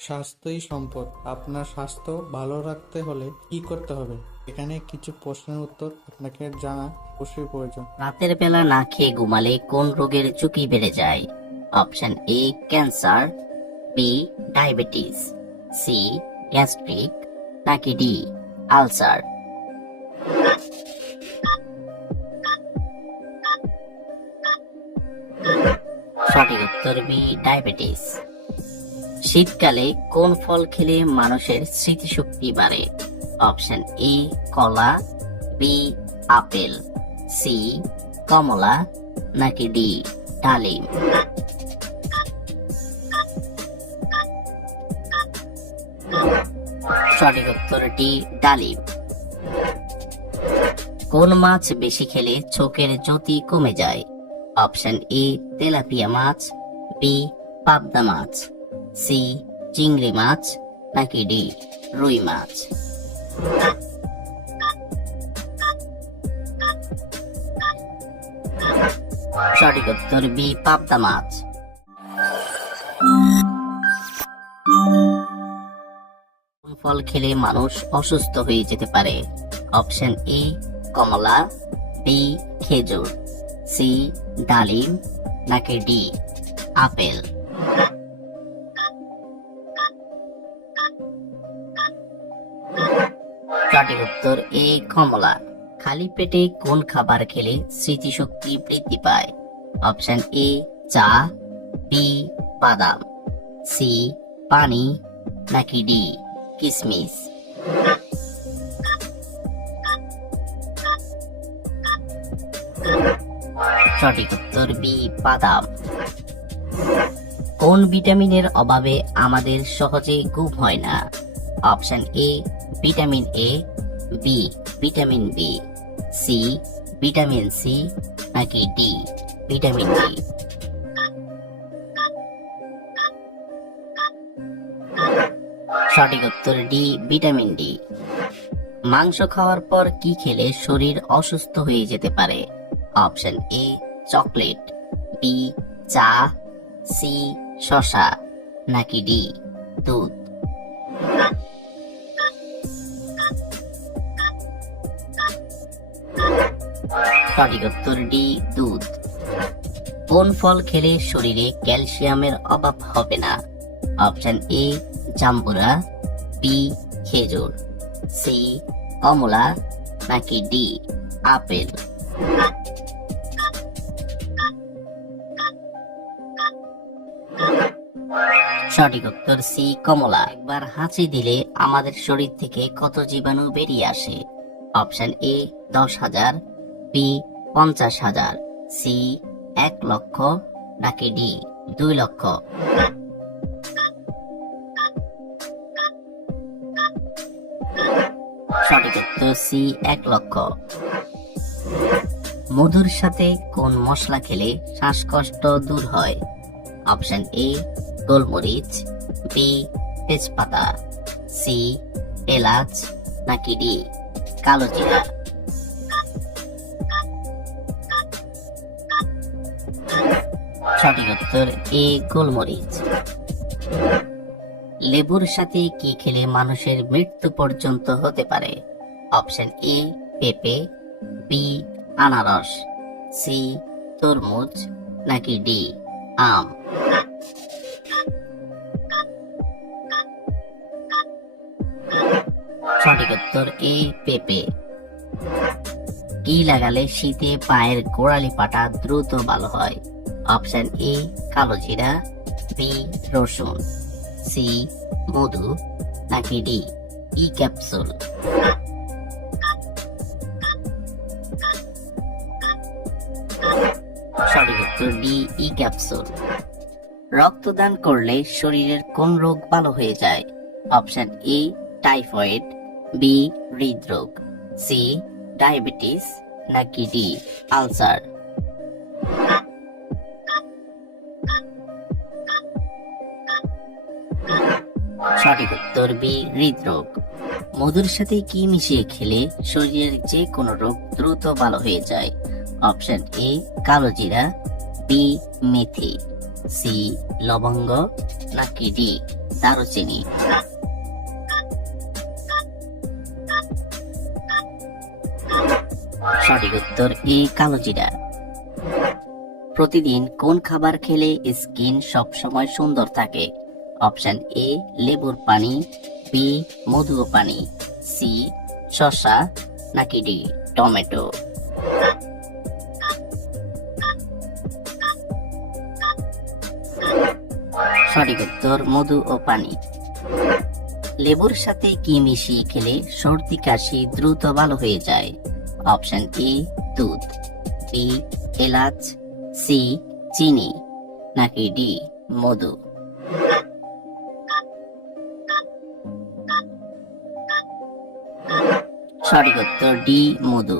স্বাস্থ্যই সম্পদ। আপনার স্বাস্থ্য ভালো রাখতে হলে কি করতে হবে? এখানে কিছু প্রশ্নের উত্তর আপনাকে জানা অবশ্যই প্রয়োজন। রাতের বেলা না খেয়ে ঘুমালে কোন রোগের ঝুঁকি বেড়ে যায়? Option A cancer, B diabetes, C gastric, নাকি ডি আলসার। সঠিক উত্তর বি ডায়াবেটিস। শীতকালে কোন ফল খেলে মানুষের স্মৃতিশক্তি বাড়ে? অপশন এ কলা, বি আপেল, সি কমলা, নাকি ডি ডালিম। সঠিক উত্তর ডি ডালিম। কোন মাছ বেশি খেলে চোখের জ্যোতি কমে যায়? অপশন এ তেলাপিয়া মাছ, বি পাবদা মাছ, সি চিংড়ি মাছ, নাকি ডি রুই মাছ। সঠিক উত্তর বি পাবদা মাছ। কোন ফল খেলে মানুষ অসুস্থ হয়ে যেতে পারে? অপশন এ কমলা, বি খেজুর, সি ডালিম, নাকি ডি আপেল। সঠিক উত্তর এ কমলা। খালি পেটে কোন খাবার খেলে স্মৃতিশক্তি বৃদ্ধি পায়? অপশন এ চা, বি বাদাম, সি পানি, নাকি ডি কিশমিশ। সঠিক উত্তর বি বাদাম। কোন ভিটামিনের অভাবে আমাদের সহজে ঘুম হয় না? Option A vitamin A, B vitamin B, C vitamin C, নাকি ডি ভিটামিন ডি। সঠিক উত্তর ডি ভিটামিন ডি। মাংস খাওয়ার পর কি খেলে শরীর অসুস্থ হয়ে যেতে পারে? অপশন এ চকলেট, বি চা, সি শসা, নাকি ডি দুধ। সঠিক উত্তর ডি দুধ। কোন ফল খেলে শরীরে ক্যালসিয়ামের অভাব হবে না? অপশন এ জাম্বুরা, বি খেজুর, সি কমলা, নাকি ডি আপেল। সঠিক উত্তর সি কমলা। একবার হাঁচি দিলে আমাদের শরীর থেকে কত জীবাণু বেরিয়ে আসে? অপশন এ 10,000, বি 50,000, সি 1,00,000, নাকি ডি 2,00,000। সঠিক উত্তর সি 1,00,000। মধুর সাথে কোন মশলা খেলে শ্বাসকষ্ট দূর হয়? অপশন এ গোলমরিচ, বি তেজপাতা, সি এলাচ, নাকি ডি কালো জিরা। সঠিক উত্তর এ গোলমরিচ। লেবুর সাথে কি খেলে মানুষের মৃত্যু পর্যন্ত হতে পারে? অপশন এ পেঁপে, বি আনারস, সি তরমুজ, নাকি ডি আম। সঠিক উত্তর এ পেঁপে। কি লাগালে শীতে পায়ের গোড়ালি পাটা দ্রুত ভালো হয়? অপশন এ কালো জিরা, বি রসুন, সি মধু, নাকি ডি ই ক্যাপসুল। সঠিক উত্তর ডি ই ক্যাপসুল। রক্তদান করলে শরীরের কোন রোগ ভালো হয়ে যায়? অপশন এ টাইফয়েড, বি হৃদরোগ, সি ডায়াবেটিস, নাকি ডি আলসার। সঠিক উত্তর বি হৃদরোগ। মধুর সাথে কি মিশিয়ে খেলে শরীরের যে কোনো রোগ দ্রুত ভালো হয়ে যায়? অপশন এ কালো জিরা, বি মেথি, সি লবঙ্গ, নাকি ডি দারুচিনি। সঠিক উত্তর এ কালোজিরা। প্রতিদিন কোন খাবার খেলে স্কিন সবসময় সুন্দর থাকে? অপশন এ লেবুর পানি, বি মধু ও পানি, সি শসা, নাকি ডি টমেটো। সঠিক উত্তর মধু ও পানি। লেবুর সাথে কি মিশিয়ে খেলে সর্দি কাশি দ্রুত ভালো হয়ে যায়? অপশন এ দুধ, বি এলাচ, সি চিনি, নাকি ডি মধু। সঠিক উত্তর ডি মধু।